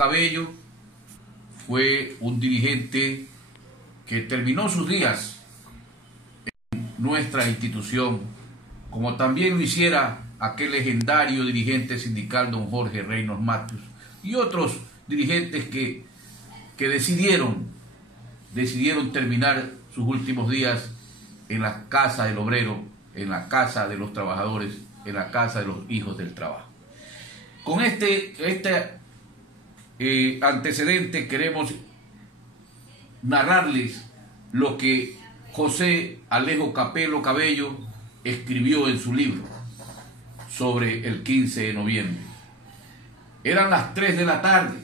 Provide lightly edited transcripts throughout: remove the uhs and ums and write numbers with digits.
Cabello fue un dirigente que terminó sus días en nuestra institución, como también lo hiciera aquel legendario dirigente sindical don Jorge Reynolds Matheus y otros dirigentes que decidieron terminar sus últimos días en la casa del obrero, en la casa de los trabajadores, en la casa de los hijos del trabajo. Con este antecedente queremos narrarles lo que José Alejo Capelo Cabello escribió en su libro sobre el 15 de noviembre. Eran las 3 de la tarde.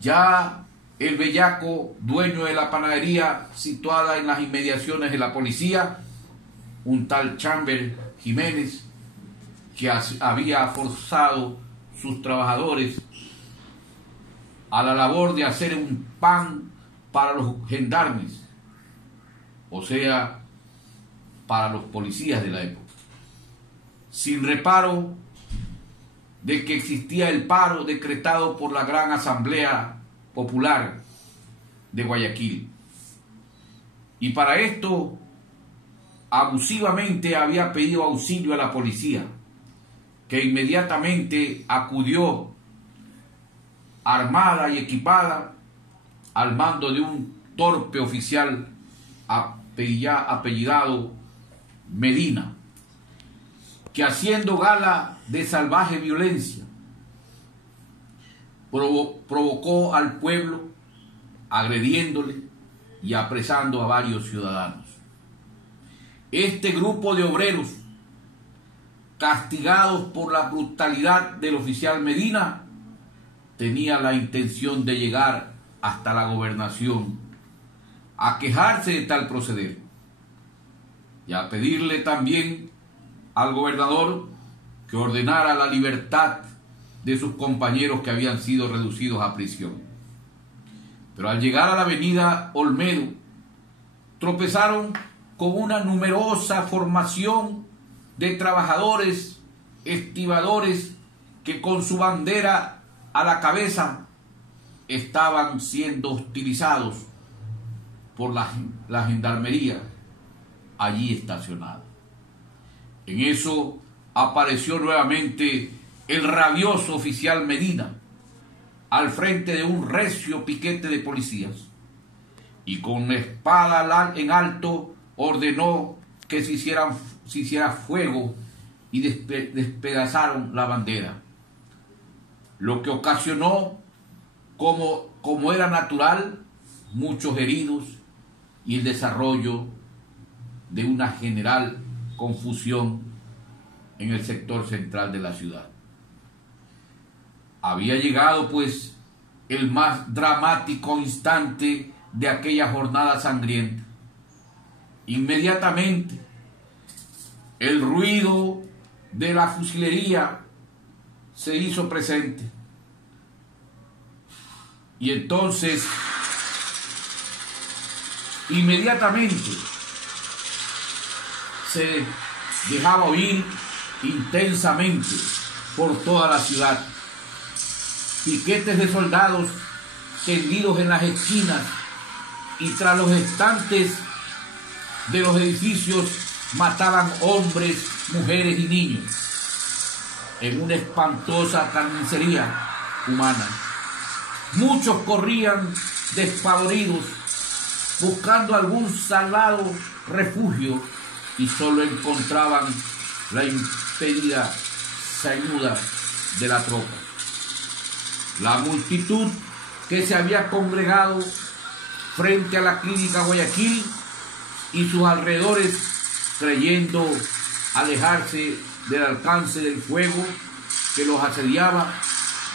Ya el bellaco, dueño de la panadería situada en las inmediaciones de la policía, un tal Chamber Jiménez, que había forzado sus trabajadores a la labor de hacer un pan para los gendarmes, o sea, para los policías de la época, sin reparo de que existía el paro decretado por la Gran Asamblea Popular de Guayaquil. Y para esto, abusivamente había pedido auxilio a la policía, que inmediatamente acudió armada y equipada al mando de un torpe oficial apellidado Medina, que haciendo gala de salvaje violencia provocó al pueblo agrediéndole y apresando a varios ciudadanos. Este grupo de obreros, castigados por la brutalidad del oficial Medina, tenía la intención de llegar hasta la gobernación a quejarse de tal proceder y a pedirle también al gobernador que ordenara la libertad de sus compañeros que habían sido reducidos a prisión. Pero al llegar a la avenida Olmedo, tropezaron con una numerosa formación de trabajadores estibadores que con su bandera a la cabeza estaban siendo hostilizados por la gendarmería allí estacionada. En eso apareció nuevamente el rabioso oficial Medina al frente de un recio piquete de policías y con la espada en alto ordenó que se hiciera fuego y despedazaron la bandera, lo que ocasionó, como era natural, muchos heridos y el desarrollo de una general confusión en el sector central de la ciudad. Había llegado pues el más dramático instante de aquella jornada sangrienta. Inmediatamente el ruido de la fusilería se hizo presente y entonces inmediatamente se dejaba oír intensamente por toda la ciudad piquetes de soldados tendidos en las esquinas y tras los estantes de los edificios mataban hombres, mujeres y niños en una espantosa carnicería humana. Muchos corrían despavoridos buscando algún salado refugio y solo encontraban la impedida sañuda de la tropa. La multitud que se había congregado frente a la clínica Guayaquil y sus alrededores, creyendo alejarse del alcance del fuego que los asediaba,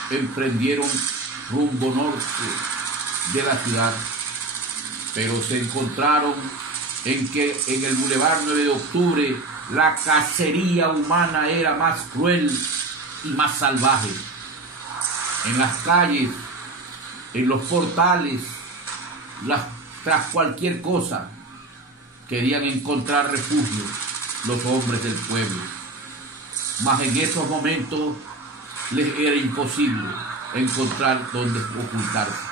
emprendieron rumbo norte de la ciudad, pero se encontraron en que en el Boulevard 9 de Octubre la cacería humana era más cruel y más salvaje. En las calles, en los portales, tras cualquier cosa, querían encontrar refugio los hombres del pueblo. Mas en esos momentos les era imposible encontrar dónde ocultarse.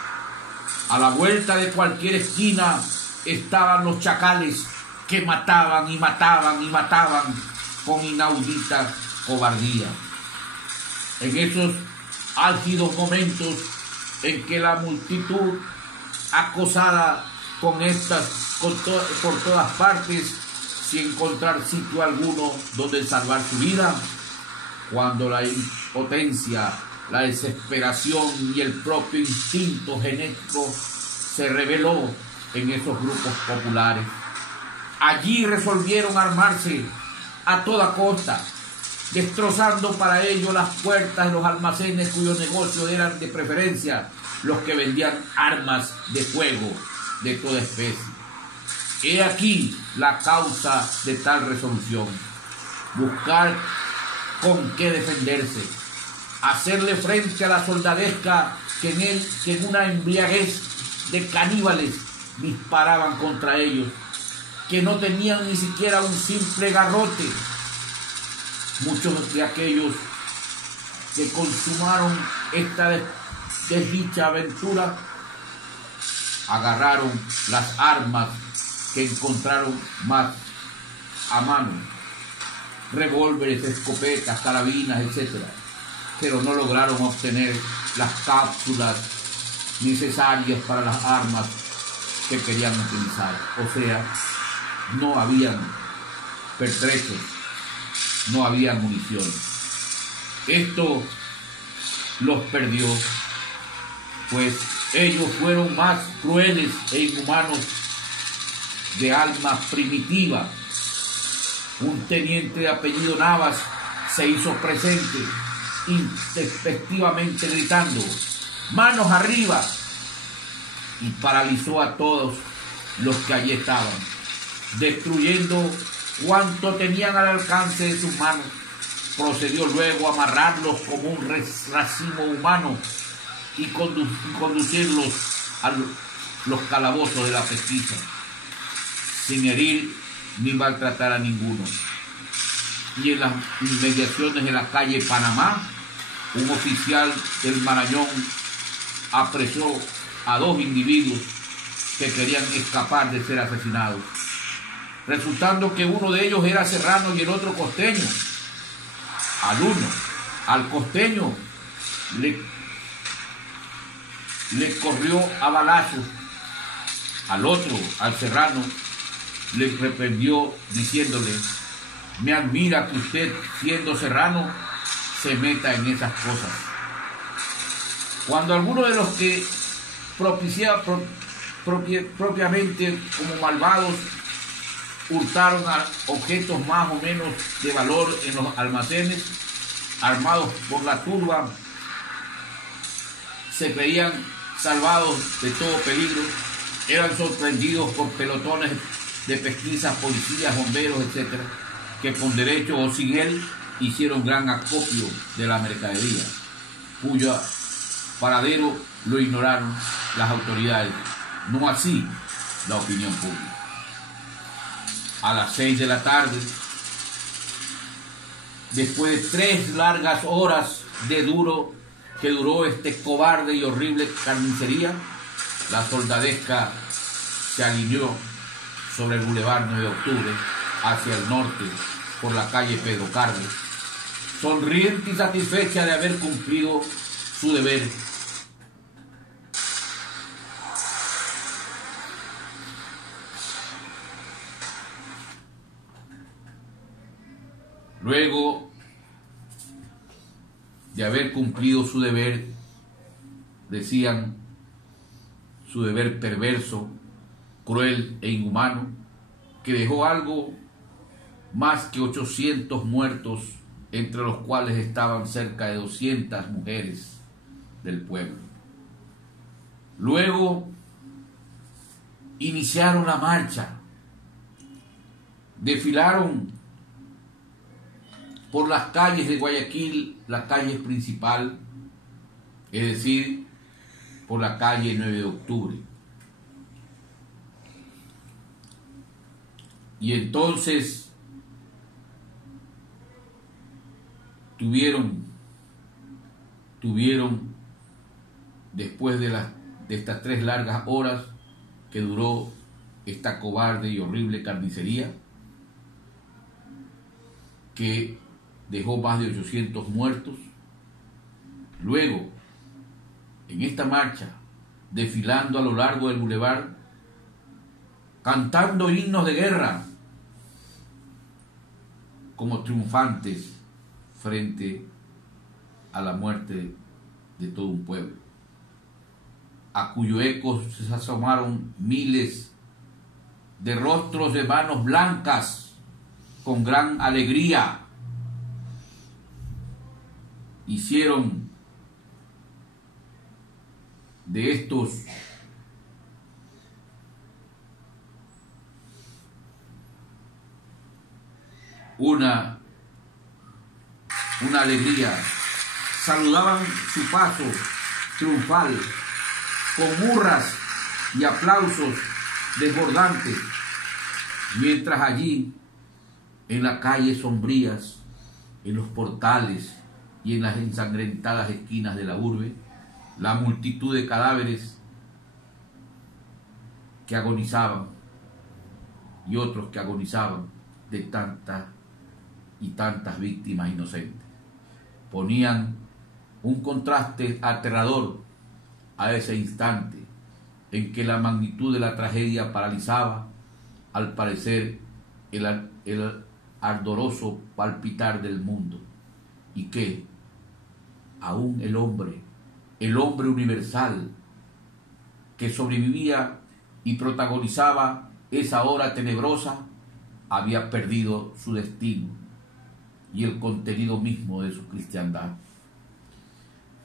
A la vuelta de cualquier esquina estaban los chacales que mataban y mataban y mataban con inaudita cobardía. En esos álgidos momentos en que la multitud acosada por todas partes, sin encontrar sitio alguno donde salvar su vida, cuando la impotencia, la desesperación y el propio instinto genético se reveló en esos grupos populares, allí resolvieron armarse a toda costa, destrozando para ello las puertas de los almacenes cuyos negocios eran de preferencia los que vendían armas de fuego de toda especie. He aquí la causa de tal resolución: buscar con qué defenderse, hacerle frente a la soldadesca que en una embriaguez de caníbales disparaban contra ellos, que no tenían ni siquiera un simple garrote. Muchos de aquellos que consumaron esta desdicha aventura agarraron las armas que encontraron más a mano, revólveres, escopetas, carabinas, etc., pero no lograron obtener las cápsulas necesarias para las armas que querían utilizar. O sea, no habían pertrechos, no había munición. Esto los perdió, pues ellos fueron más crueles e inhumanos de alma primitiva. Un teniente de apellido Navas se hizo presente, intempestivamente gritando: ¡manos arriba!, y paralizó a todos los que allí estaban, destruyendo cuanto tenían al alcance de sus manos. Procedió luego a amarrarlos como un racimo humano y conducirlos a los calabozos de la pesquisa, sin herir ni maltratar a ninguno. Y en las inmediaciones de la calle Panamá, un oficial del Marañón apresó a 2 individuos que querían escapar de ser asesinados, resultando que uno de ellos era serrano y el otro costeño. Al costeño le corrió a balazos, al otro, al serrano, le reprendió diciéndole: me admira que usted, siendo serrano, se meta en esas cosas. Cuando algunos de los que propiamente como malvados hurtaron objetos más o menos de valor en los almacenes, armados por la turba, se creían salvados de todo peligro, eran sorprendidos por pelotones de pesquisas, policías, bomberos, etc., que con derecho o sin él hicieron gran acopio de la mercadería, cuyo paradero lo ignoraron las autoridades, no así la opinión pública. A las 6 de la tarde, después de 3 largas horas que duró este cobarde y horrible carnicería, la soldadesca se alineó sobre el Boulevard 9 de Octubre hacia el norte por la calle Pedro Carlos, sonriente y satisfecha de haber cumplido su deber. Luego de haber cumplido su deber, decían, su deber perverso, cruel e inhumano, que dejó algo más que 800 muertos, entre los cuales estaban cerca de 200 mujeres del pueblo. Luego iniciaron la marcha, desfilaron por las calles de Guayaquil, la calle principal, es decir, por la calle 9 de Octubre. Y entonces tuvieron después de estas 3 largas horas que duró esta cobarde y horrible carnicería, que dejó más de 800 muertos. Luego, en esta marcha, desfilando a lo largo del bulevar, cantando himnos de guerra, como triunfantes frente a la muerte de todo un pueblo, a cuyo eco se asomaron miles de rostros de manos blancas con gran alegría. Hicieron de estos una alegría. Saludaban su paso triunfal con hurras y aplausos desbordantes, mientras allí, en las calles sombrías, en los portales y en las ensangrentadas esquinas de la urbe, la multitud de cadáveres que agonizaban y otros que agonizaban de tantas y tantas víctimas inocentes ponían un contraste aterrador a ese instante en que la magnitud de la tragedia paralizaba, al parecer, el ardoroso palpitar del mundo, y que aún el hombre universal que sobrevivía y protagonizaba esa hora tenebrosa, había perdido su destino y el contenido mismo de su cristiandad.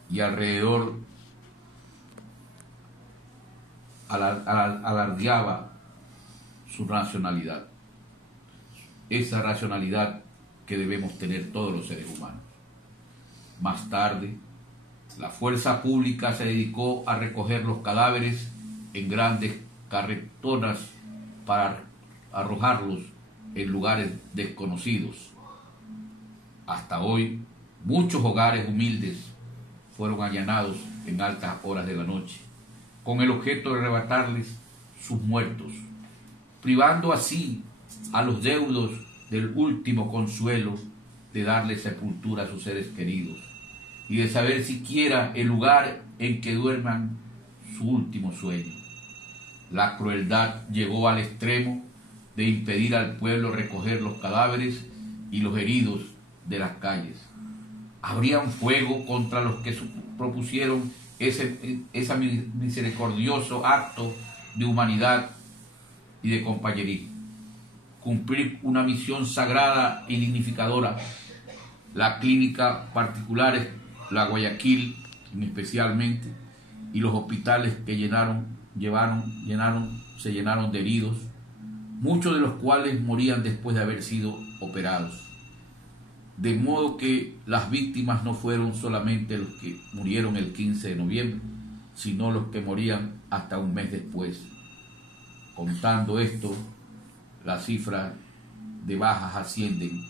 Y alrededor alardeaba su racionalidad, esa racionalidad que debemos tener todos los seres humanos. Más tarde, la fuerza pública se dedicó a recoger los cadáveres en grandes carretonas para arrojarlos en lugares desconocidos. Hasta hoy, muchos hogares humildes fueron allanados en altas horas de la noche, con el objeto de arrebatarles sus muertos, privando así a los deudos del último consuelo de darle sepultura a sus seres queridos y de saber siquiera el lugar en que duerman su último sueño. La crueldad llegó al extremo de impedir al pueblo recoger los cadáveres y los heridos de las calles. Abrían fuego contra los que propusieron ese misericordioso acto de humanidad y de compañerismo. Cumplir una misión sagrada y dignificadora. La clínica particulares, la Guayaquil especialmente, y los hospitales que se llenaron de heridos, muchos de los cuales morían después de haber sido operados. De modo que las víctimas no fueron solamente los que murieron el 15 de noviembre, sino los que morían hasta un mes después. Contando esto, las cifras de bajas ascienden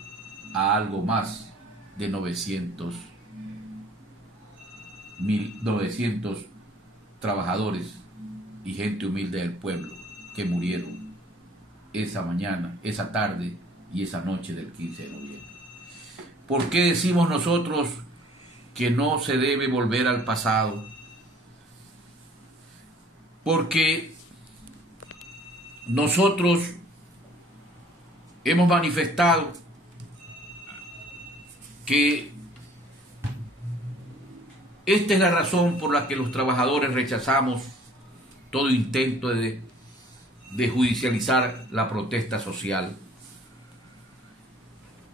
a algo más de 900 trabajadores y gente humilde del pueblo que murieron esa mañana, esa tarde y esa noche del 15 de noviembre. ¿Por qué decimos nosotros que no se debe volver al pasado? Porque nosotros hemos manifestado que esta es la razón por la que los trabajadores rechazamos todo intento de judicializar la protesta social,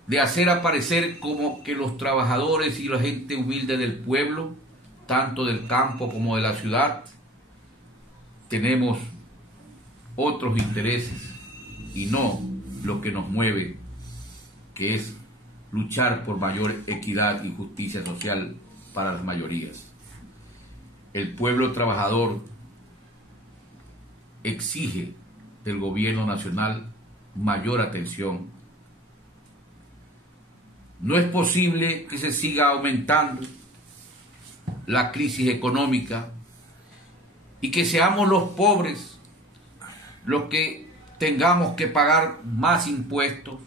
de hacer aparecer como que los trabajadores y la gente humilde del pueblo, tanto del campo como de la ciudad, tenemos otros intereses y no lo que nos mueve, que es luchar por mayor equidad y justicia social para las mayorías. El pueblo trabajador exige del gobierno nacional mayor atención. No es posible que se siga aumentando la crisis económica y que seamos los pobres los que tengamos que pagar más impuestos,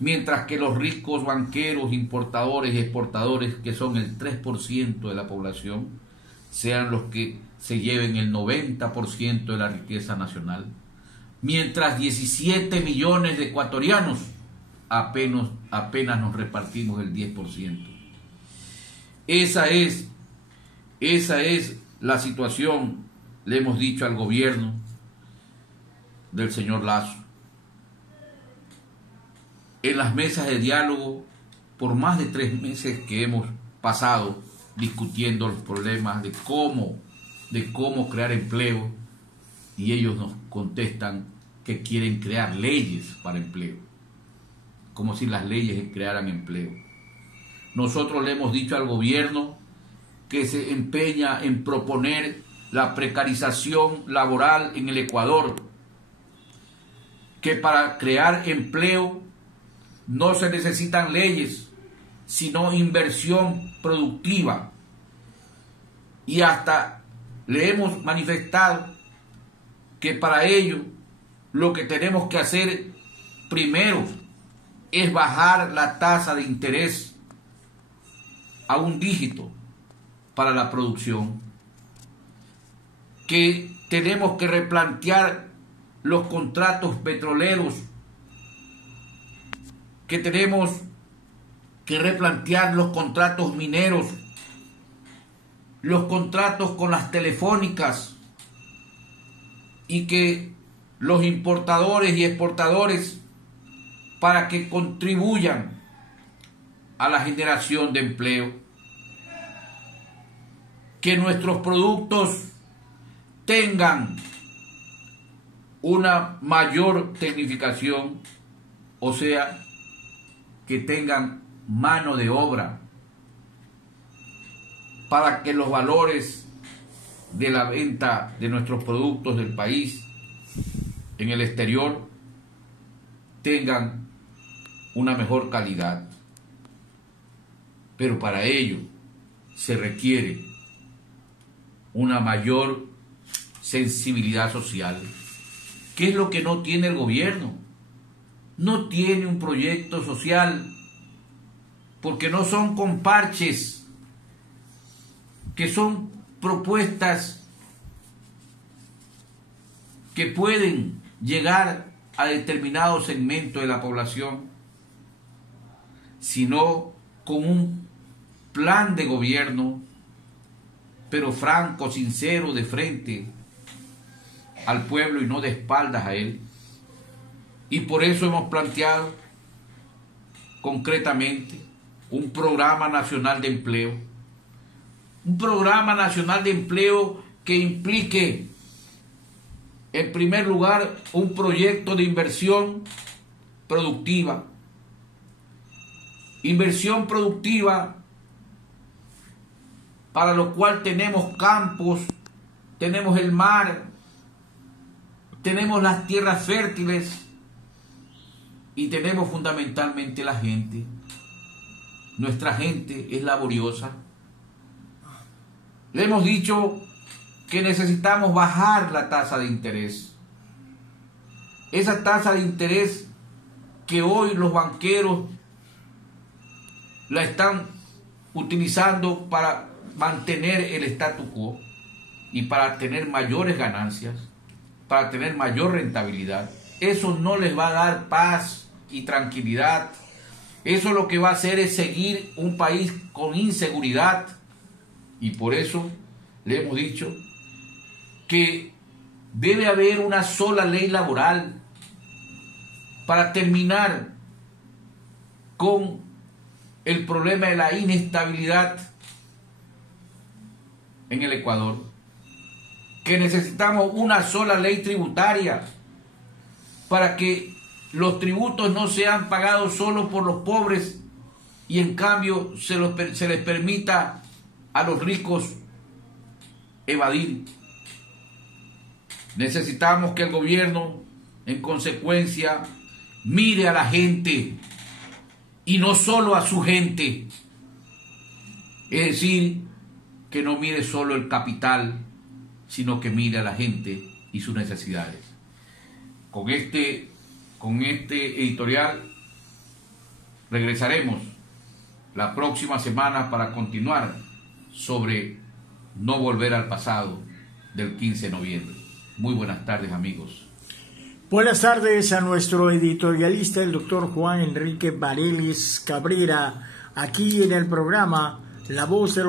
mientras que los ricos banqueros, importadores y exportadores, que son el 3% de la población, sean los que se lleven el 90% de la riqueza nacional, mientras 17 millones de ecuatorianos apenas nos repartimos el 10%. Esa es la situación, le hemos dicho al gobierno del señor Lasso. En las mesas de diálogo, por más de 3 meses que hemos pasado discutiendo los problemas de cómo crear empleo, y ellos nos contestan que quieren crear leyes para empleo, como si las leyes crearan empleo. Nosotros le hemos dicho al gobierno que se empeña en proponer la precarización laboral en el Ecuador, que para crear empleo no se necesitan leyes, sino inversión productiva. Y hasta le hemos manifestado que para ello lo que tenemos que hacer primero es bajar la tasa de interés a 1 dígito para la producción, que tenemos que replantear los contratos petroleros, que tenemos que replantear los contratos mineros, los contratos con las telefónicas, y que los importadores y exportadores, para que contribuyan a la generación de empleo, que nuestros productos tengan una mayor tecnificación, o sea, que tengan mano de obra, para que los valores de la venta de nuestros productos del país en el exterior tengan una mejor calidad. Pero para ello se requiere una mayor sensibilidad social. ¿Qué es lo que no tiene el gobierno? No tiene un proyecto social, porque no son con parches, que son propuestas que pueden llegar a determinado segmento de la población, sino con un plan de gobierno, pero franco, sincero, de frente al pueblo y no de espaldas a él. Y por eso hemos planteado concretamente un programa nacional de empleo. Un programa nacional de empleo que implique, en primer lugar, un proyecto de inversión productiva. Inversión productiva para lo cual tenemos campos, tenemos el mar, tenemos las tierras fértiles y tenemos fundamentalmente la gente. Nuestra gente es laboriosa. Le hemos dicho que necesitamos bajar la tasa de interés. Esa tasa de interés que hoy los banqueros la están utilizando para mantener el statu quo y para tener mayores ganancias, para tener mayor rentabilidad. Eso no les va a dar paz y tranquilidad. Eso lo que va a hacer es seguir un país con inseguridad. Y por eso le hemos dicho que debe haber una sola ley laboral para terminar con el problema de la inestabilidad en el Ecuador, que necesitamos una sola ley tributaria para que los tributos no sean pagados solo por los pobres y en cambio se les permita a los ricos evadir. Necesitamos que el gobierno, en consecuencia, mire a la gente y no solo a su gente. Es decir, que no mire solo el capital, sino que mire a la gente y sus necesidades. Con este editorial regresaremos la próxima semana para continuar sobre no volver al pasado del 15 de noviembre. Muy buenas tardes, amigos. Buenas tardes a nuestro editorialista, el doctor Juan Enrique Vareles Cabrera, aquí en el programa La Voz de los